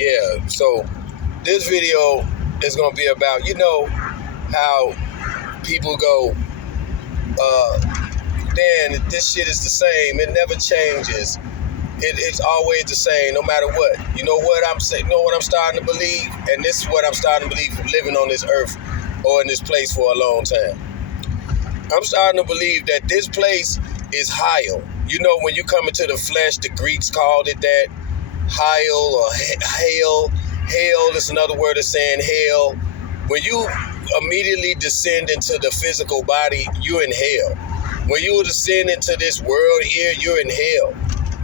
Yeah, so this video is going to be about, how people go, Dan, this shit is the same. It never changes. It's always the same, no matter what. You know what I'm saying? You know what I'm starting to believe? And this is what I'm starting to believe from living on this earth or in this place for a long time. I'm starting to believe that this place is Hyle. You know, when you come into the flesh, the Greeks called it that. Hyle or hail. Hail is another word of saying hell. When you immediately descend into the physical body, you're in hell. When you descend into this world here, you're in hell.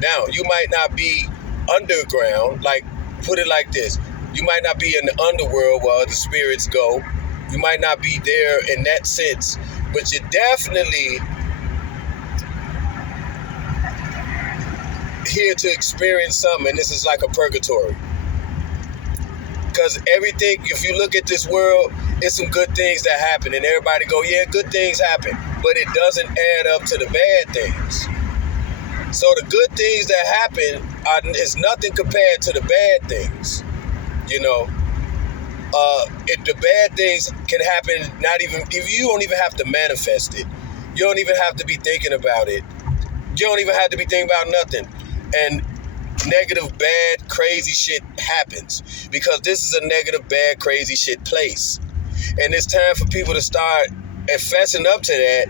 Now, you might not be underground, like, put it like this. You might not be in the underworld where the spirits go. You might not be there in that sense, but you're definitely here to experience something, and this is like a purgatory. Because everything, if you look at this world, it's some good things that happen, and everybody go, yeah, good things happen, but it doesn't add up to the bad things. So the good things that happen is nothing compared to the bad things. You know, the bad things can happen, not even, if you don't even have to manifest it. You don't even have to be thinking about it. You don't even have to be thinking about nothing. And negative, bad, crazy shit happens because this is a negative, bad, crazy shit place. And it's time for people to start fessing up to that,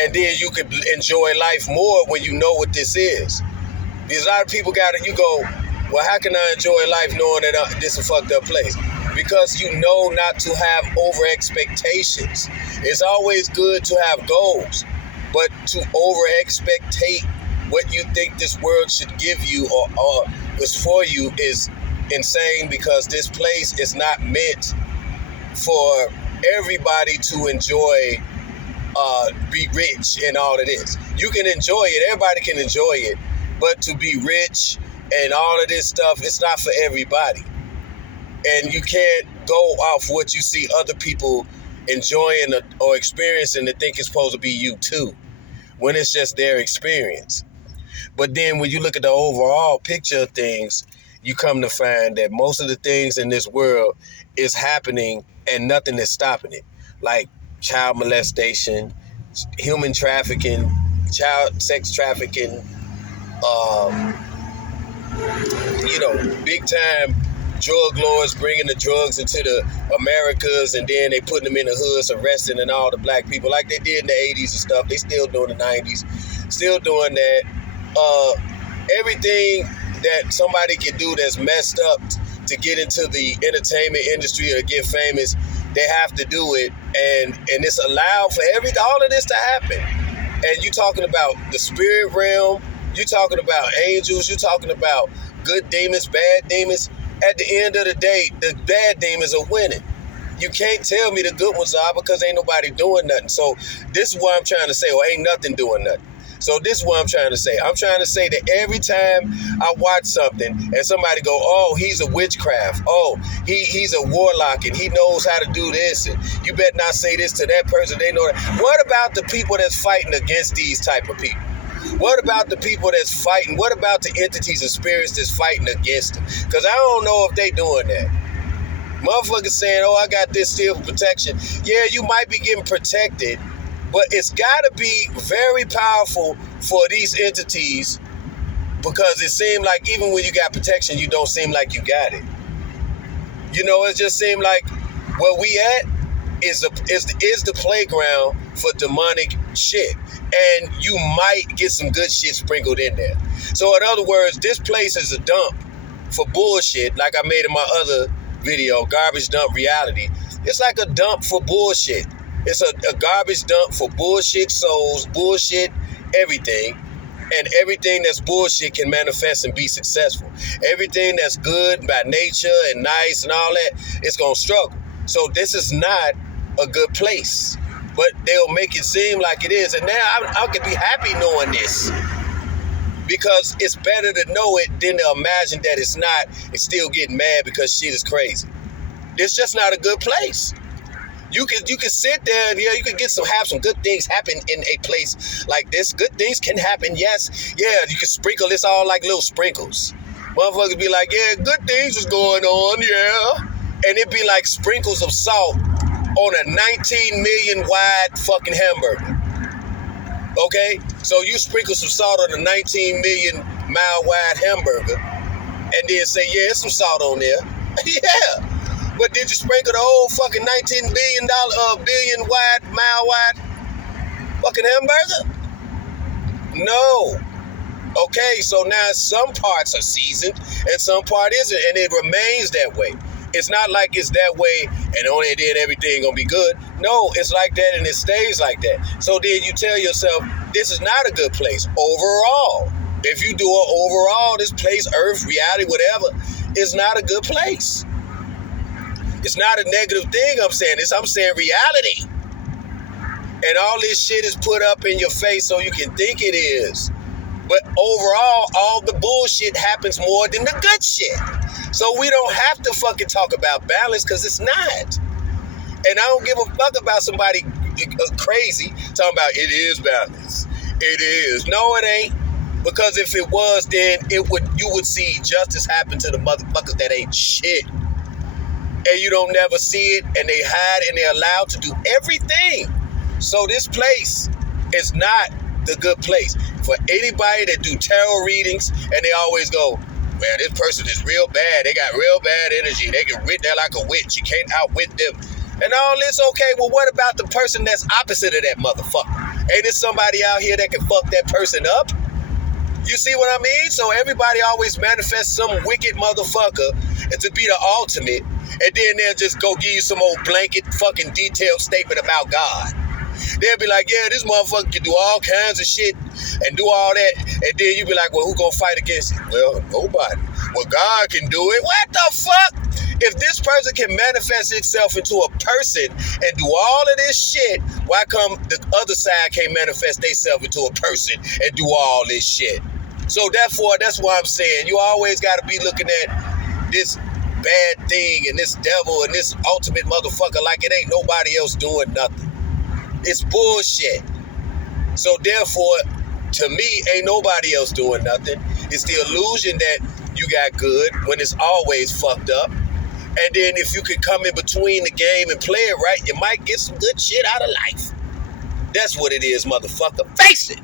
and then you could enjoy life more when you know what this is. Because a lot of people you go, well, how can I enjoy life knowing that this is a fucked up place? Because you know not to have over expectations. It's always good to have goals, but to over expectate what you think this world should give you or is for you is insane, because this place is not meant for everybody to enjoy, be rich and all of this. You can enjoy it, everybody can enjoy it, but to be rich and all of this stuff, it's not for everybody. And you can't go off what you see other people enjoying or experiencing to think it's supposed to be you too, when it's just their experience. But then when you look at the overall picture of things, you come to find that most of the things in this world is happening and nothing is stopping it. Like child molestation, human trafficking, child sex trafficking, big time drug lords bringing the drugs into the Americas, and then they putting them in the hoods, arresting and all the black people like they did in the 80s and stuff. They still doing the 90s, still doing that. Everything that somebody can do that's messed up to get into the entertainment industry or get famous, they have to do it, and it's allowed for all of this to happen. And you talking about the spirit realm, you talking about angels, you talking about good demons, bad demons. At the end of the day, the bad demons are winning. You can't tell me the good ones are, because ain't nobody doing nothing. So this is what I'm trying to say, or ain't nothing doing nothing. So this is what I'm trying to say. I'm trying to say that every time I watch something and somebody go, oh, he's a witchcraft. Oh, he's a warlock and he knows how to do this. And you better not say this to that person. They know that. What about the people that's fighting against these type of people? What about the people that's fighting? What about the entities and spirits that's fighting against them? Because I don't know if they doing that. Motherfuckers saying, oh, I got this still for protection. Yeah, you might be getting protected, but it's got to be very powerful for these entities, because it seems like even when you got protection, you don't seem like you got it. You know, it just seems like where we at is the playground for demonic shit. And you might get some good shit sprinkled in there. So in other words, this place is a dump for bullshit, like I made in my other video, Garbage Dump Reality. It's like a dump for bullshit. It's a garbage dump for bullshit souls, bullshit everything. And everything that's bullshit can manifest and be successful. Everything that's good by nature and nice and all that, it's going to struggle. So this is not a good place. But they'll make it seem like it is. And now I can be happy knowing this, because it's better to know it than to imagine that it's not and still getting mad because shit is crazy. It's just not a good place. You can sit there and you can have some good things happen in a place like this. Good things can happen, yes. Yeah, you can sprinkle this all like little sprinkles. Motherfuckers be like, yeah, good things is going on, yeah. And it be like sprinkles of salt on a 19 million wide fucking hamburger. Okay? So you sprinkle some salt on a 19 million mile wide hamburger and then say, yeah, there's some salt on there. Yeah. But did you sprinkle the whole fucking $19 billion wide, mile wide fucking hamburger? No. Okay, so now some parts are seasoned and some part isn't, and it remains that way. It's not like it's that way and only then everything gonna be good. No, it's like that and it stays like that. So then you tell yourself, this is not a good place overall. If you do it overall, this place, earth, reality, whatever, is not a good place. It's not a negative thing I'm saying. I'm saying reality. And all this shit is put up in your face so you can think it is. But overall, all the bullshit happens more than the good shit. So we don't have to fucking talk about balance because it's not. And I don't give a fuck about somebody crazy talking about it is balance. It is. No, it ain't. Because if it was, then you would see justice happen to the motherfuckers that ain't shit. And you don't never see it, and they hide, and they're allowed to do everything. So this place is not the good place for anybody that do tarot readings, and they always go, man, this person is real bad. They got real bad energy. They get writ there like a witch. You can't outwit them. And all this, okay, well, what about the person that's opposite of that motherfucker? Ain't there somebody out here that can fuck that person up? You see what I mean? So everybody always manifests some wicked motherfucker to be the ultimate, and then they'll just go give you some old blanket fucking detailed statement about God. They'll be like, yeah, this motherfucker can do all kinds of shit and do all that. And then you be like, well, who gonna fight against it? Well, nobody. Well, God can do it. What the fuck? If this person can manifest itself into a person and do all of this shit, why come the other side can't manifest themselves into a person and do all this shit? So therefore, that's why I'm saying you always got to be looking at this bad thing and this devil and this ultimate motherfucker like it ain't nobody else doing nothing. It's bullshit. So therefore, to me, ain't nobody else doing nothing. It's the illusion that you got good when it's always fucked up. And then if you could come in between the game and play it right, you might get some good shit out of life. That's what it is, motherfucker. Face it.